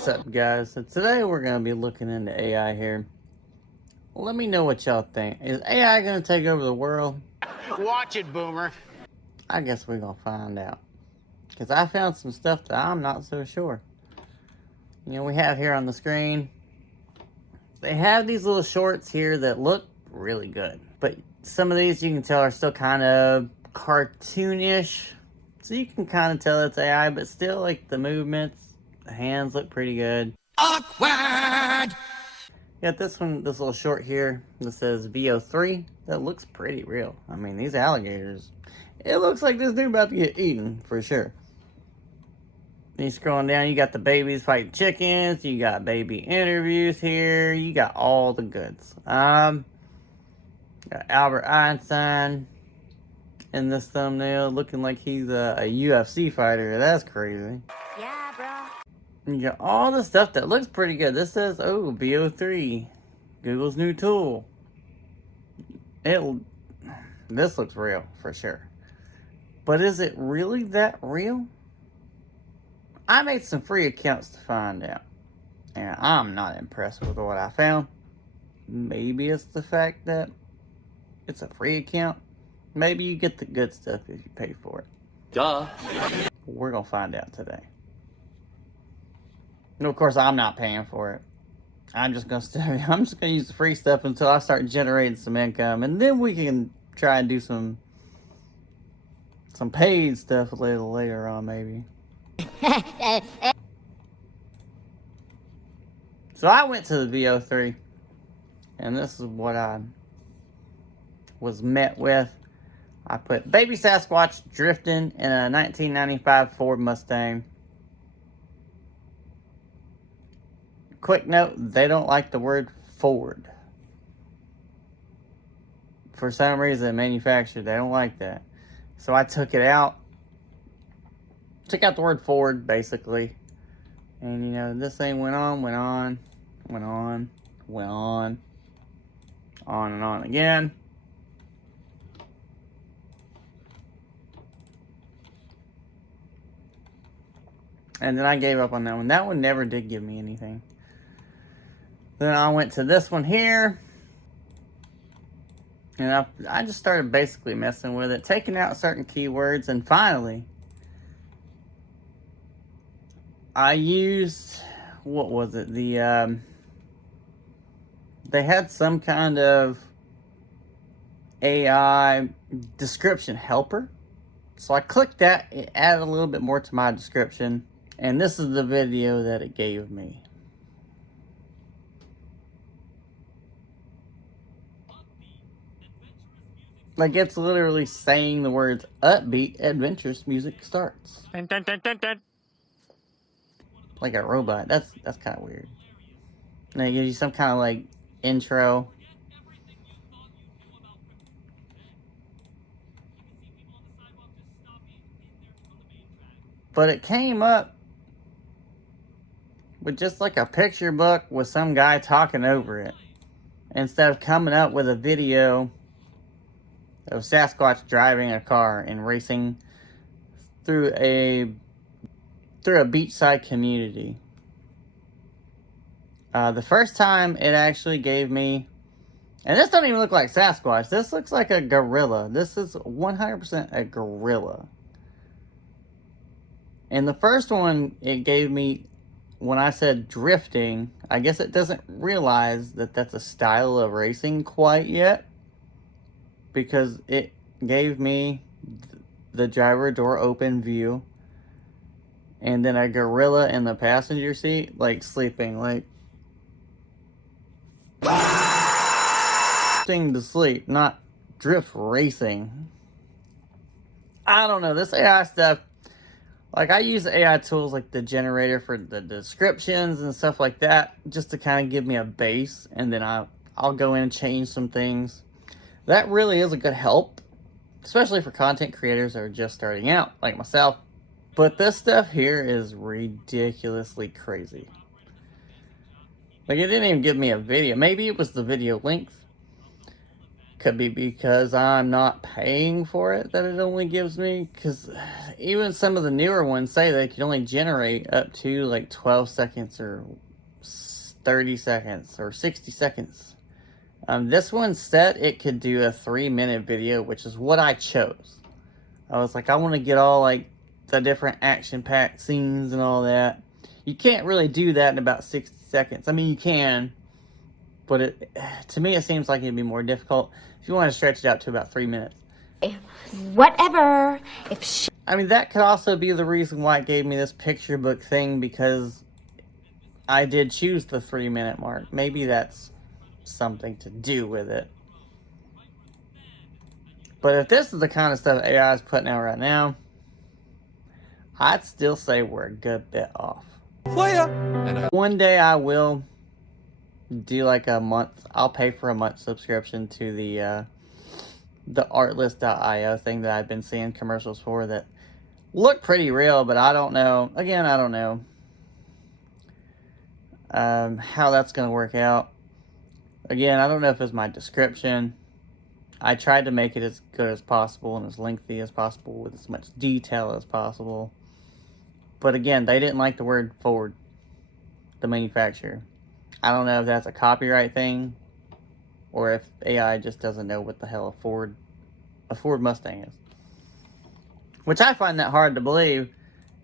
What's up, guys? So today we're going to be looking into AI here. Let me know what y'all think. Is AI going to take over the world? Watch it, Boomer. I guess we're going to find out. Because I found some stuff that I'm not so sure. You know, we have here on the screen, they have these little shorts here that look really good. But some of these you can tell are still kind of cartoonish. So you can kind of tell it's AI, but still, like, the movements, the hands look pretty good. Awkward! Got this one, this little short here that says VO3. That looks pretty real. I mean, these alligators, it looks like this dude about to get eaten for sure. Then you scrolling down, you got the babies fighting chickens. You got baby interviews here. You got all the goods. Got Albert Einstein in this thumbnail, looking like he's a UFC fighter. That's crazy. Yeah, bro. You got all the stuff that looks pretty good. This says, oh, VO3, Google's new tool. This looks real for sure. But is it really that real? I made some free accounts to find out, and I'm not impressed with what I found. Maybe it's the fact that it's a free account. Maybe you get the good stuff if you pay for it. Duh. We're gonna find out today. And of course, I'm not paying for it. I'm just gonna use the free stuff until I start generating some income, and then we can try and do some paid stuff a little later on, maybe. So I went to the VO3, and this is what I was met with. I put baby Sasquatch drifting in a 1995 Ford Mustang. Quick note, they don't like the word Ford. For some reason, manufacturer, they don't like that. So I took it out. Took out the word Ford, basically. And, you know, this thing went on and on again. And then I gave up on that one. That one never did give me anything. Then I went to this one here. And I just started basically messing with it, taking out certain keywords, and finally, I used, what was it? They had some kind of AI description helper. So I clicked that, it added a little bit more to my description, and this is the video that it gave me. Like, it's literally saying the words, upbeat, adventurous music starts. Dun, dun, dun, dun, dun. Like a robot. That's kind of weird. And it gives you some kind of, like, intro. But it came up with just like a picture book with some guy talking over it, instead of coming up with a video of Sasquatch driving a car and racing through a beachside community. The first time it actually gave me, and this doesn't even look like Sasquatch, this looks like a gorilla. This is 100% a gorilla. And the first one it gave me, when I said drifting, I guess it doesn't realize that that's a style of racing quite yet, because it gave me the driver door open view, and then a gorilla in the passenger seat, like sleeping, like drifting to sleep, not drift racing. I don't know, this AI stuff, like, I use AI tools like the generator for the descriptions and stuff like that, just to kind of give me a base, and then I'll go in and change some things. That really is a good help, especially for content creators that are just starting out, like myself. But this stuff here is ridiculously crazy. Like, it didn't even give me a video. Maybe it was the video length. Could be because I'm not paying for it that it only gives me, because even some of the newer ones say they can only generate up to like 12 seconds or 30 seconds or 60 seconds. This one said it could do a 3-minute video, which is what I chose. I was like, I want to get all like the different action-packed scenes and all that. You can't really do that in about 60 seconds. I mean, you can, but to me it seems like it'd be more difficult if you want to stretch it out to about 3 minutes. Whatever. I mean, that could also be the reason why it gave me this picture book thing, because I did choose the 3-minute mark. Maybe that's something to do with it. But if this is the kind of stuff AI is putting out right now, I'd still say we're a good bit off. One day I will do like a month. I'll pay for a month subscription to the Artlist.io thing that I've been seeing commercials for that look pretty real, but I don't know. Again, I don't know how that's going to work out. Again, I don't know if it's my description. I tried to make it as good as possible and as lengthy as possible with as much detail as possible. But again, they didn't like the word Ford, the manufacturer. I don't know if that's a copyright thing or if AI just doesn't know what the hell a Ford Mustang is. Which I find that hard to believe.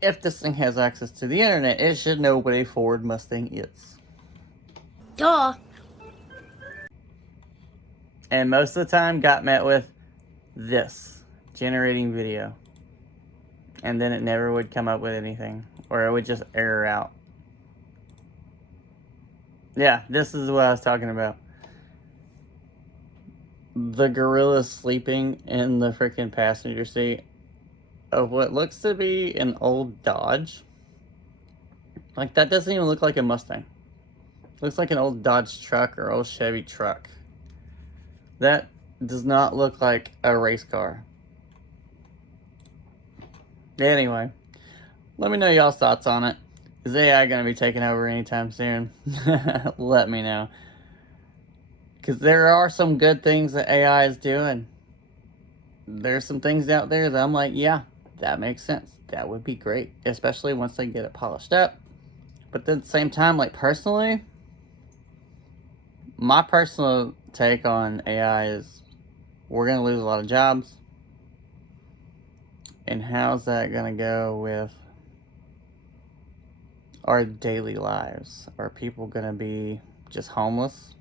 If this thing has access to the internet, it should know what a Ford Mustang is. Duh. And most of the time got met with this, generating video. And then it never would come up with anything, or it would just error out. Yeah, this is what I was talking about. The gorilla sleeping in the freaking passenger seat of what looks to be an old Dodge. Like, that doesn't even look like a Mustang. Looks like an old Dodge truck or old Chevy truck. That does not look like a race car. Anyway, let me know y'all's thoughts on it. Is AI going to be taking over anytime soon? Let me know. Because there are some good things that AI is doing. There's some things out there that I'm like, yeah, that makes sense. That would be great. Especially once they get it polished up. But then at the same time, like personally, my personal take on AI is we're going to lose a lot of jobs. And how's that going to go with our daily lives? Are people going to be just homeless?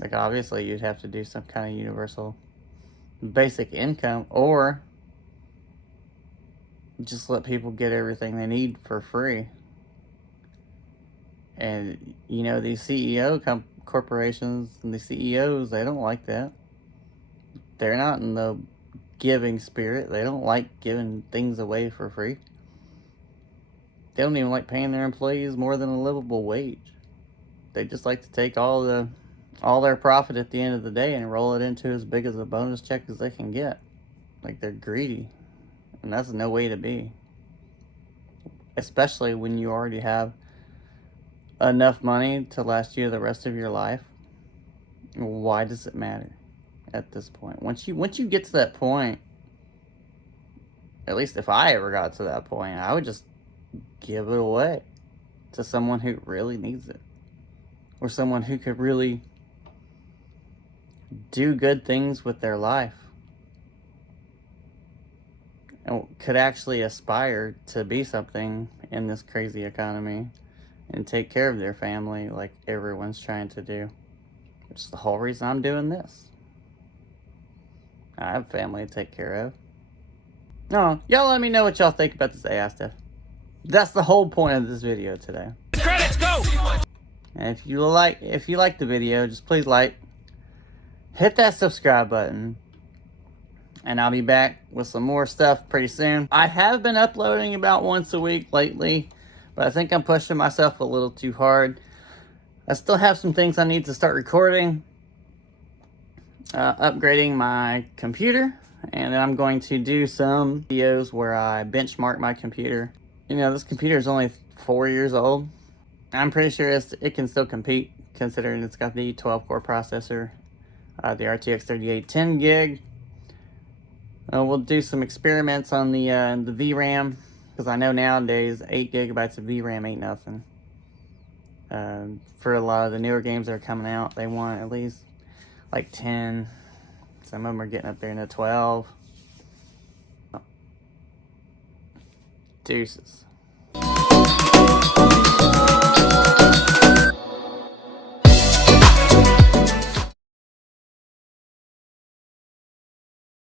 Like, obviously, you'd have to do some kind of universal basic income, or just let people get everything they need for free. And, you know, these corporations and the CEOs, they don't like that. They're not in the giving spirit. They don't like giving things away for free. They don't even like paying their employees more than a livable wage. They just like to take all their profit at the end of the day and roll it into as big as a bonus check as they can get. Like, they're greedy. And that's no way to be. Especially when you already have enough money to last you the rest of your life. Why does it matter at this point? Once you get to that point, at least if I ever got to that point, I would just give it away to someone who really needs it. Or someone who could really do good things with their life. And could actually aspire to be something in this crazy economy. And take care of their family like everyone's trying to do. Which is the whole reason I'm doing this. I have family to take care of. No, y'all let me know what y'all think about this AI stuff. That's the whole point of this video today. Credits, go! And if you like the video, just please hit that subscribe button. And I'll be back with some more stuff pretty soon. I have been uploading about once a week lately, but I think I'm pushing myself a little too hard. I still have some things I need to start recording. Upgrading my computer. And then I'm going to do some videos where I benchmark my computer. You know, this computer is only 4 years old. I'm pretty sure it can still compete, considering it's got the 12-core processor. The RTX 3810 gig. We'll do some experiments on the VRAM, because I know nowadays 8 gigabytes of VRAM ain't nothing. For a lot of the newer games that are coming out, they want at least like 10. Some of them are getting up there into 12. Deuces.